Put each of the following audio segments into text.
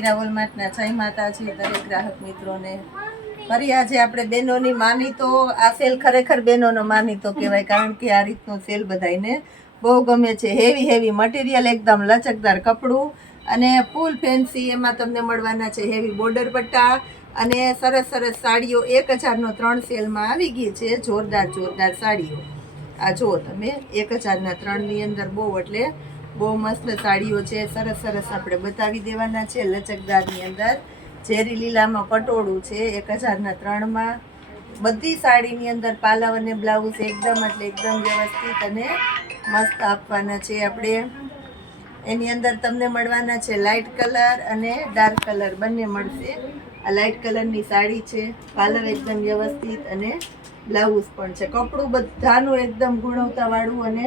મીરાવોલ માર્ટના જય માતાજી દરેક ગ્રાહક મિત્રોને. ફરી આજે આપણે બહેનોની માનીતો, આ સેલ ખરેખર બહેનોનો માનીતો કહેવાય, કારણ કે આ રીતનો સેલ બધાને બહુ ગમે છે. હેવી મટીરિયલ, એકદમ લચકદાર કપડું અને ફૂલ ફેન્સી એમાં તમને મળવાના છે હેવી બોર્ડર પટ્ટા અને સરસ સાડીઓ. 1000 3 સેલમાં આવી ગઈ છે. જોરદાર સાડીઓ. આ જુઓ તમે, 1000 3ની અંદર બહુ મસ્ત સાડીઓ છે. સરસ આપણે બતાવી દેવાના છે. લચકદારની અંદર ઝેરી લીલામાં પટોળું છે 1000 3માં. બધી સાડીની અંદર પાલવ અને બ્લાઉઝ એકદમ વ્યવસ્થિત અને મસ્ત આપવાના છે આપણે. એની અંદર તમને મળવાના છે લાઇટ કલર અને ડાર્ક કલર બંને મળશે. આ લાઇટ કલરની સાડી છે, પાલવ એકદમ વ્યવસ્થિત અને બ્લાઉઝ પણ છે. કપડું બધાનું એકદમ ગુણવત્તાવાળું અને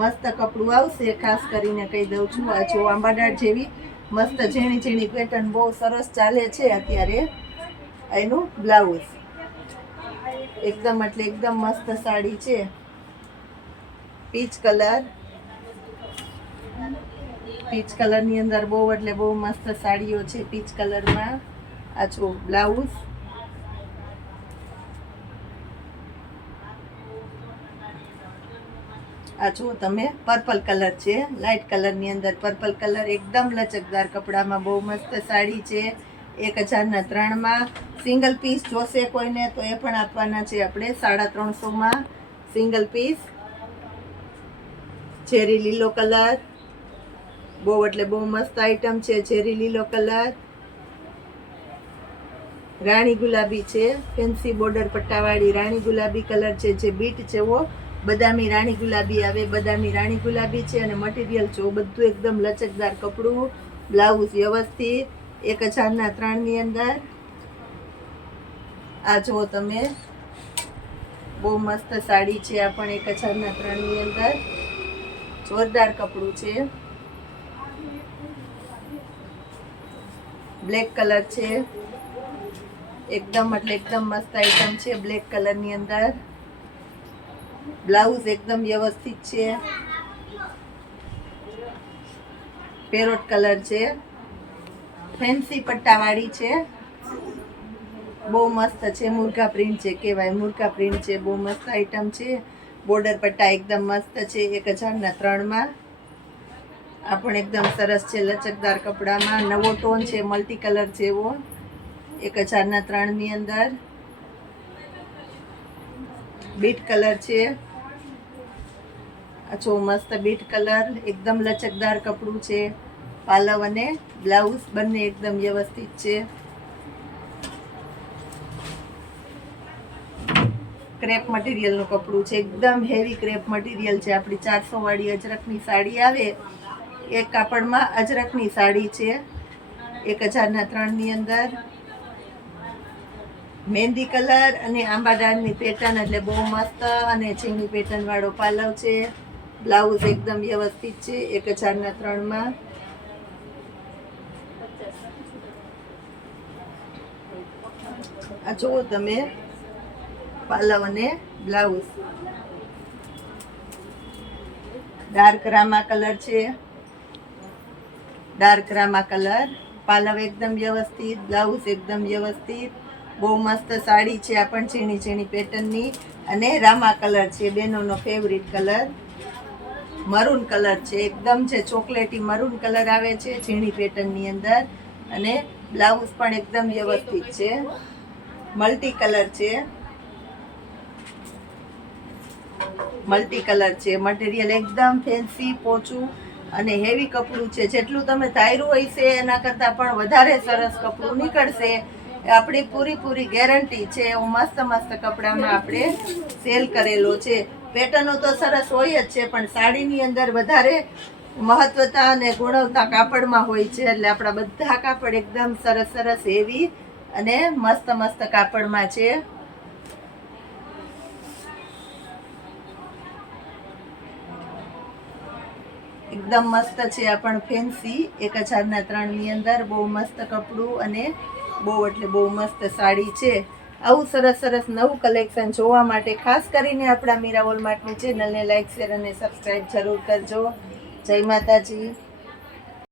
મસ્ત કપડું આવશે. ખાસ કરીને કહી દઉં છું, આ જો આંબાડાળ જેવી મસ્ત ઝીણી પેટર્ન બહુ સરસ ચાલે છે અત્યારે. એનું બ્લાઉઝ એકદમ મસ્ત સાડી છે. પીચ કલરની અંદર બહુ મસ્ત સાડીઓ છે પીચ કલરમાં. આ જો બ્લાઉઝ. આ જુઓ તમે, પર્પલ કલર છે, લાઇટ કલરની અંદર પર્પલ કલર. એકદમ લચકદાર કપડામાં બહુ મસ્ત સાડી છે 1000 3માં. સિંગલ પીસ જોશે કોઈને તો એ પણ આપવાના છે આપણે 350માં સિંગલ પીસ. ઝેરી લીલો કલર, બહુ મસ્ત આઈટમ છે. ઝેરી લીલો કલર. રાણી ગુલાબી છે, ફેન્સી બોર્ડર પટ્ટાવાળી રાણી ગુલાબી કલર છે, જે બીટ જેવો બદામી રાણી ગુલાબી આવે. બદામી રાણી ગુલાબી છે અને મટીરિયલ જો બધું એકદમ લચકદાર કપડું, બ્લાઉઝ વ્યવસ્થિત 1000 3ની અંદર. આ જુઓ તમે, બહુ મસ્ત સાડી છે. આ પણ 1000 3ની અંદર. જોરદાર કપડું છે. બ્લેક કલર છે, એકદમ મસ્ત આઈટમ છે. બ્લેક કલરની અંદર બ્લાઉઝ એકદમ વ્યવસ્થિત છે. પેરોટ કલર છે, ફેન્સી પટ્ટાવાળી છે, બહુ મસ્ત છે. મુર્ગા પ્રિન્ટ છે કહેવાય, મુર્ગા પ્રિન્ટ છે. બહુ મસ્ત આઈટમ છે. બોર્ડર પટ્ટા એકદમ મસ્ત છે 1000 3માં. આ પણ એકદમ સરસ છે લચકદાર કપડામાં. નવો ટોન છે મલ્ટી કલર જેવો 1000 3ની અંદર. બીટ કલર છે. આ જો મસ્ત બીટ કલર, એકદમ લચકદાર કપડું છે. પાલવ અને બ્લાઉઝ બંને એકદમ વ્યવસ્થિત છે. ક્રેપ મટીરિયલનું કપડું છે, એકદમ હેવી ક્રેપ મટીરિયલ છે. આપણી 400 વાળી અજરકની સાડી આવે એ કાપડમાં અજરકની સાડી છે 1000 3ની અંદર. મહેંદી કલર અને આંબાડાળની પેટર્ન, એટલે બહુ મસ્ત અને ઝીણી પેટર્ન વાળો પાલવ છે. બ્લાઉઝ એકદમ વ્યવસ્થિત છે 1000 3માં. આ જુઓ તમે, પાલવ અને બ્લાઉઝ. ડાર્ક રામા કલર છે, ડાર્ક રામા કલર. પાલવ એકદમ વ્યવસ્થિત, બ્લાઉઝ એકદમ વ્યવસ્થિત. બહુ મસ્ત સાડી છે. આ પણ ઝીણી પેટર્નની અને રામા કલર છે, બેનોનો ફેવરિટ કલર. મરૂન કલર છે, એકદમ છે ચોકલેટી મરૂન કલર આવે છે ઝીણી પેટર્નની અંદર. અને બ્લાઉઝ પણ એકદમ વ્યવસ્થિત છે. મલ્ટી કલર છે, મટીરિયલ એકદમ ફેન્સી, પોચું અને હેવી કપડું છે. જેટલું તમે ધાર્યું હશે એના કરતાં પણ વધારે સરસ કપડું નીકળશે. આપણી પૂરી ગેરંટી છે. એવું મસ્ત કપડામાં આપણે સેલ કરેલો છે. પેટર્નો તો સરસ હોય જ છે, પણ સાડીની અંદર વધારે મહત્વતા અને ગુણવત્તા કાપડમાં હોય છે. એટલે આપણા બધા કાપડ એકદમ સરસ હેવી અને મસ્ત કાપડમાં છે. એકદમ મસ્ત છે. આ પણ ફેન્સી 1000 3ની અંદર. બહુ મસ્ત કપડું અને બહુ મસ્ત સાડી છે. આવું સરસ નવું કલેક્શન જોવા માટે ખાસ કરીને આપણા મીરાવોલ માર્ટની ચેનલને લાઈક, શેર અને સબસ્ક્રાઈબ જરૂર કરજો. જય માતાજી.